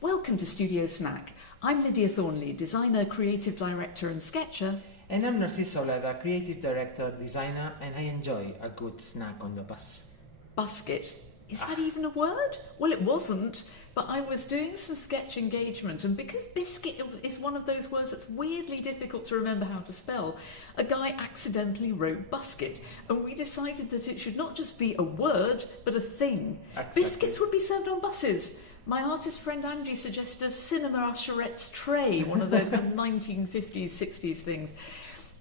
Welcome to Studio Snack. I'm Lydia Thornley, designer, creative director and sketcher. And I'm Narciso Oleda, creative director, designer, and I enjoy a good snack on the bus. Buscuit. Is that even a word? Well, it wasn't, but I was doing some sketch engagement, and because biscuit is one of those words that's weirdly difficult to remember how to spell, a guy accidentally wrote buscuit, and we decided that it should not just be a word, but a thing. Exactly. Biscuits would be served on buses. My artist friend Angie suggested a cinema usherette's tray, one of those kind of 1950s, 60s things.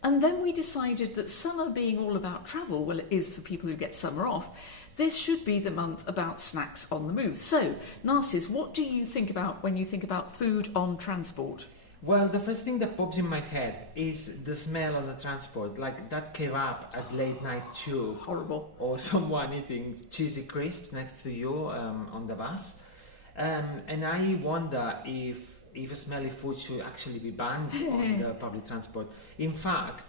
And then we decided that summer being all about travel, well, it is for people who get summer off, this should be the month about snacks on the move. So, Narcis, what do you think about when you think about food on transport? Well, the first thing that pops in my head is the smell on the transport, like that kebab at late night tube. Horrible. Or someone eating cheesy crisps next to you on the bus. And I wonder if smelly food should actually be banned on the public transport. In fact,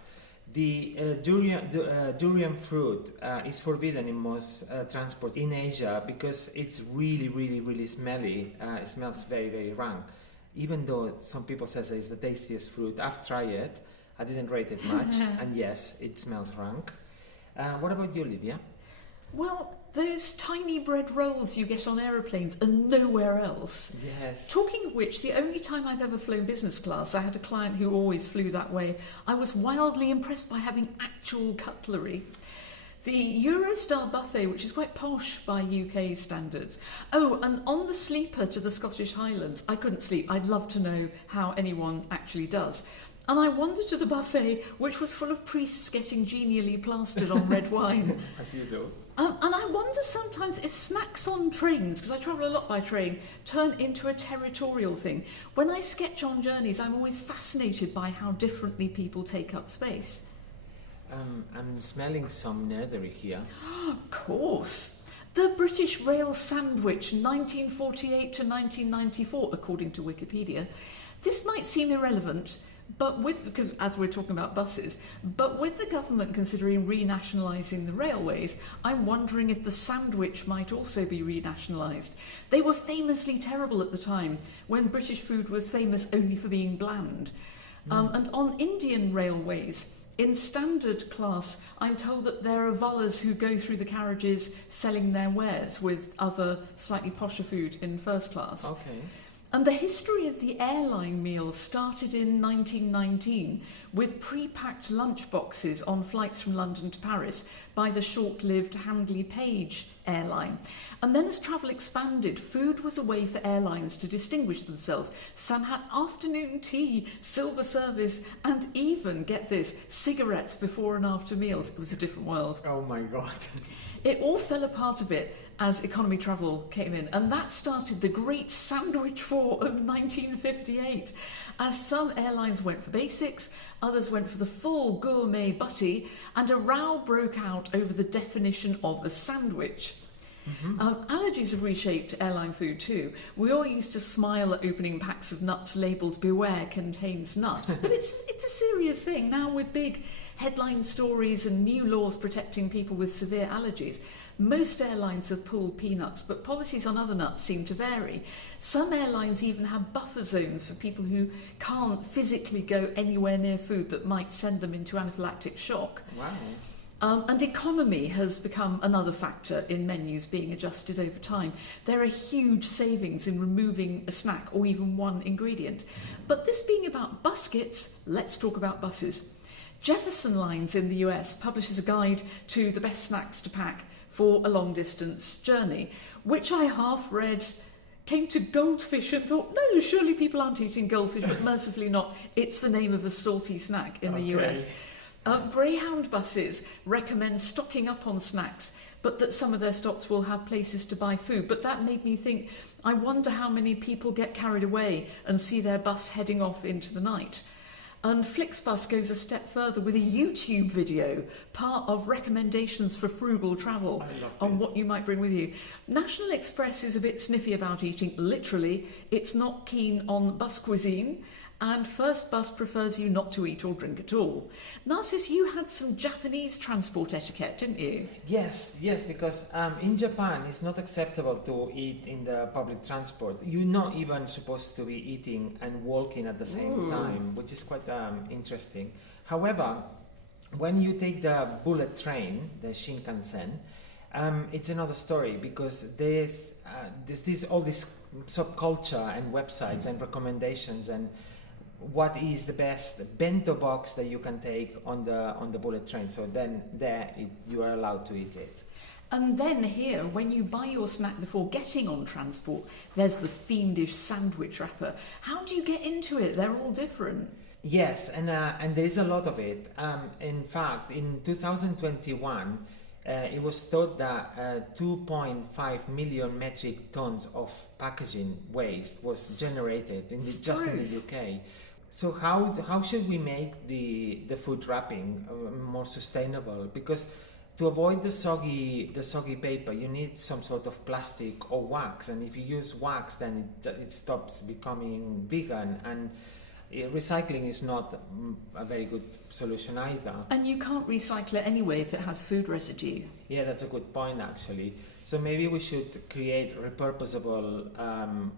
the durian fruit is forbidden in most transports in Asia because it's really, really, really smelly. It smells very, very rank. Even though some people say it's the tastiest fruit, I've tried it. I didn't rate it much, and yes, it smells rank. What about you, Lydia? Well, those tiny bread rolls you get on aeroplanes are nowhere else. Yes. Talking of which, the only time I've ever flown business class, I had a client who always flew that way. I was wildly impressed by having actual cutlery. The Eurostar buffet, which is quite posh by UK standards. Oh, and on the sleeper to the Scottish Highlands, I couldn't sleep. I'd love to know how anyone actually does. And I wandered to the buffet, which was full of priests getting genially plastered on red wine. As you do. And I wonder sometimes if snacks on trains, because I travel a lot by train, turn into a territorial thing. When I sketch on journeys, I'm always fascinated by how differently people take up space. I'm smelling some nerdery here. Of course. The British Rail Sandwich, 1948 to 1994, according to Wikipedia. This might seem irrelevant, because as we're talking about buses, but with the government considering renationalising the railways, I'm wondering if the sandwich might also be renationalised. They were famously terrible at the time, when British food was famous only for being bland. And on Indian railways, in standard class, I'm told that there are vullas who go through the carriages selling their wares with other slightly posher food in first class. Okay. And the history of the airline meal started in 1919 with pre-packed lunch boxes on flights from London to Paris by the short-lived Handley Page airline. And then as travel expanded, food was a way for airlines to distinguish themselves. Some had afternoon tea, silver service, and even, get this, cigarettes before and after meals. It was a different world. Oh my God. It all fell apart a bit as economy travel came in, and that started the Great Sandwich War of 1958. As some airlines went for basics, others went for the full gourmet butty, and a row broke out over the definition of a sandwich. Allergies have reshaped airline food too. We all used to smile at opening packs of nuts labelled "Beware contains nuts," but it's a serious thing now with big headline stories and new laws protecting people with severe allergies. Most airlines have pulled peanuts, but policies on other nuts seem to vary. Some airlines even have buffer zones for people who can't physically go anywhere near food that might send them into anaphylactic shock. Wow. And economy has become another factor in menus being adjusted over time. There are huge savings in removing a snack or even one ingredient. But this being about buscuits, let's talk about buses. Jefferson Lines in the US publishes a guide to the best snacks to pack for a long-distance journey, which I half read, came to goldfish and thought, no, surely people aren't eating goldfish, but mercifully not. It's the name of a salty snack in the US. Greyhound buses recommend stocking up on snacks, but that some of their stops will have places to buy food. But that made me think, I wonder how many people get carried away and see their bus heading off into the night. And Flixbus goes a step further with a YouTube video, part of recommendations for frugal travel on what you might bring with you. National Express is a bit sniffy about eating, literally. It's not keen on bus cuisine. and First Bus prefers you not to eat or drink at all. Narcis, you had some Japanese transport etiquette, didn't you? Yes, because in Japan it's not acceptable to eat in the public transport. You're not even supposed to be eating and walking at the same time, which is quite interesting. However, when you take the bullet train, the Shinkansen, it's another story, because there's all this subculture and websites and recommendations and what is the best bento box that you can take on the bullet train. So then you are allowed to eat it. And then here, when you buy your snack before getting on transport, there's the fiendish sandwich wrapper. How do you get into it? They're all different. Yes, and there is a lot of it. In fact, in 2021, it was thought that 2.5 million metric tons of packaging waste was generated just in the UK. So how should we make the food wrapping more sustainable? Because to avoid the soggy paper, you need some sort of plastic or wax, and if you use wax, then it stops becoming vegan, and recycling is not a very good solution either. And you can't recycle it anyway if it has food residue. Yeah, that's a good point actually. So maybe we should create repurposable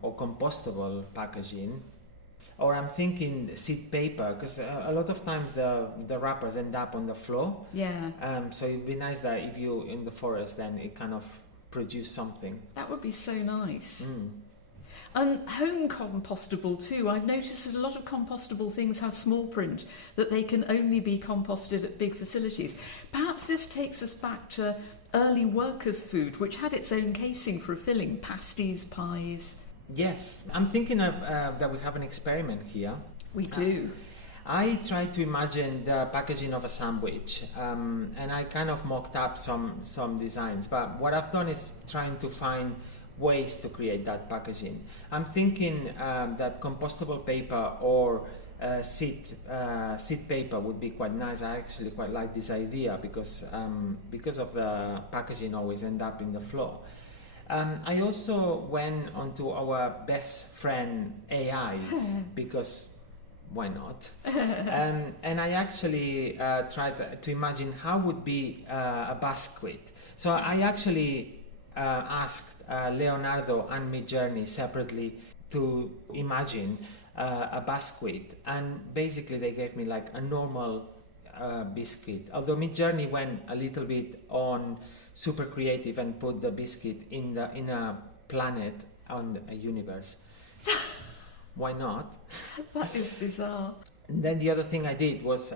or compostable packaging. Or I'm thinking seed paper, because a lot of times the wrappers end up on the floor. Yeah. So it'd be nice that if you're in the forest, then it kind of produce something. That would be so nice. And home compostable too. I've noticed that a lot of compostable things have small print that they can only be composted at big facilities. Perhaps this takes us back to early workers' food, which had its own casing for a filling, pasties, pies. Yes, I'm thinking of that we have an experiment here. We do. I tried to imagine the packaging of a sandwich, and I kind of mocked up some designs. But what I've done is trying to find ways to create that packaging. I'm thinking that compostable paper or seed paper would be quite nice. I actually quite like this idea because of the packaging always end up in the floor. I also went onto our best friend AI because why not? And I actually tried to imagine how would be a buscuit. So I actually asked Leonardo and Midjourney separately to imagine a buscuit, and basically they gave me like a normal biscuit. Although Midjourney went a little bit on super creative and put the biscuit in a planet on a universe. Why not? That is bizarre. And then the other thing I did was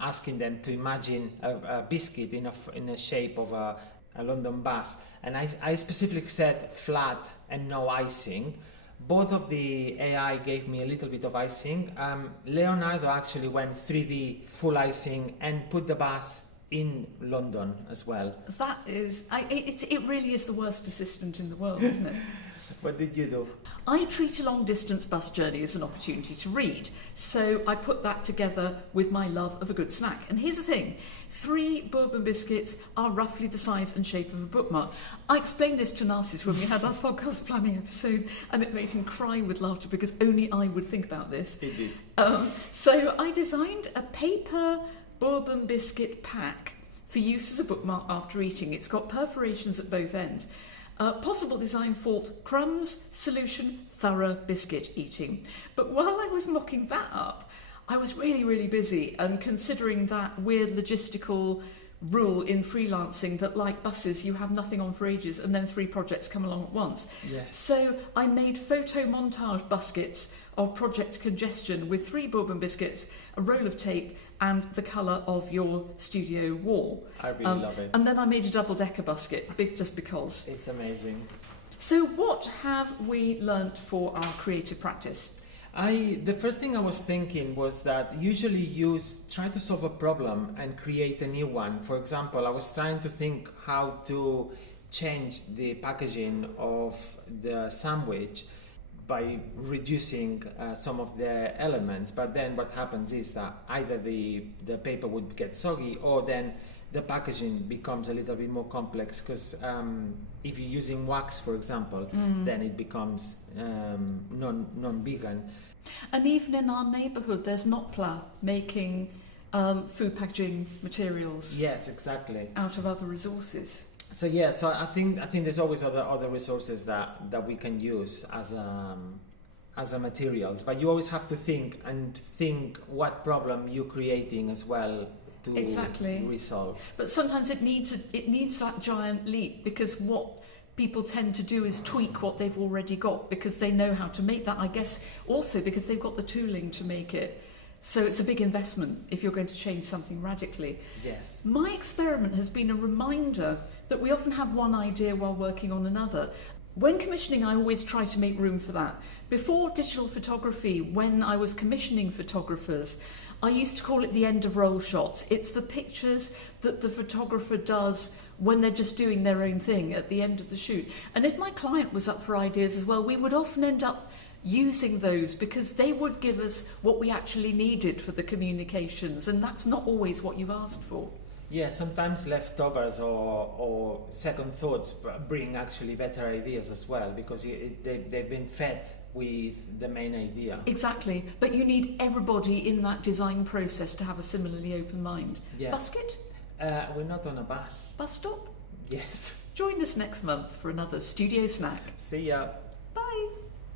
asking them to imagine a biscuit in a shape of a London bus, and I specifically said flat and no icing. Both of the AI gave me a little bit of icing. Leonardo actually went 3D full icing and put the bus in London as well. That is, it really is the worst assistant in the world, isn't it? What did you do? I treat a long distance bus journey as an opportunity to read, so I put that together with my love of a good snack. And here's the thing, 3 bourbon biscuits are roughly the size and shape of a bookmark. I explained this to Narcis when we had our podcast planning episode, and it made him cry with laughter because only I would think about this. It did. So I designed a paper bourbon biscuit pack for use as a bookmark after eating. It's got perforations at both ends. Possible design fault: crumbs, solution, thorough biscuit eating. But while I was mocking that up, I was really busy and considering that weird logistical rule in freelancing that, like buses, you have nothing on for ages and then 3 projects come along at once. Yes. So I made photo montage buscuits of project congestion with 3 bourbon biscuits, a roll of tape, and the colour of your studio wall. I really love it. And then I made a double-decker buscuit, just because. It's amazing. So what have we learnt for our creative practice? The first thing I was thinking was that usually you try to solve a problem and create a new one. For example, I was trying to think how to change the packaging of the sandwich by reducing some of the elements, but then what happens is that either the paper would get soggy, or then the packaging becomes a little bit more complex, because if you're using wax, for example, then it becomes non-vegan. And even in our neighbourhood, there's Notpla making food packaging materials. Yes, exactly. Out of other resources. So so I think there's always other resources that we can use as a materials, but you always have to think what problem you're creating as well to resolve. But sometimes it needs that giant leap, because what people tend to do is tweak what they've already got, because they know how to make that, I guess, also because they've got the tooling to make it. So it's a big investment if you're going to change something radically. Yes. My experiment has been a reminder that we often have one idea while working on another. When commissioning, I always try to make room for that. Before digital photography, when I was commissioning photographers, I used to call it the end of roll shots. It's the pictures that the photographer does when they're just doing their own thing at the end of the shoot. And if my client was up for ideas as well, we would often end up using those, because they would give us what we actually needed for the communications, and that's not always what you've asked for. Yeah, sometimes leftovers or second thoughts bring actually better ideas as well, because they've been fed with the main idea. Exactly, but you need everybody in that design process to have a similarly open mind. Yeah. Buscuit? We're not on a bus. Bus stop? Yes. Join us next month for another studio snack. See ya.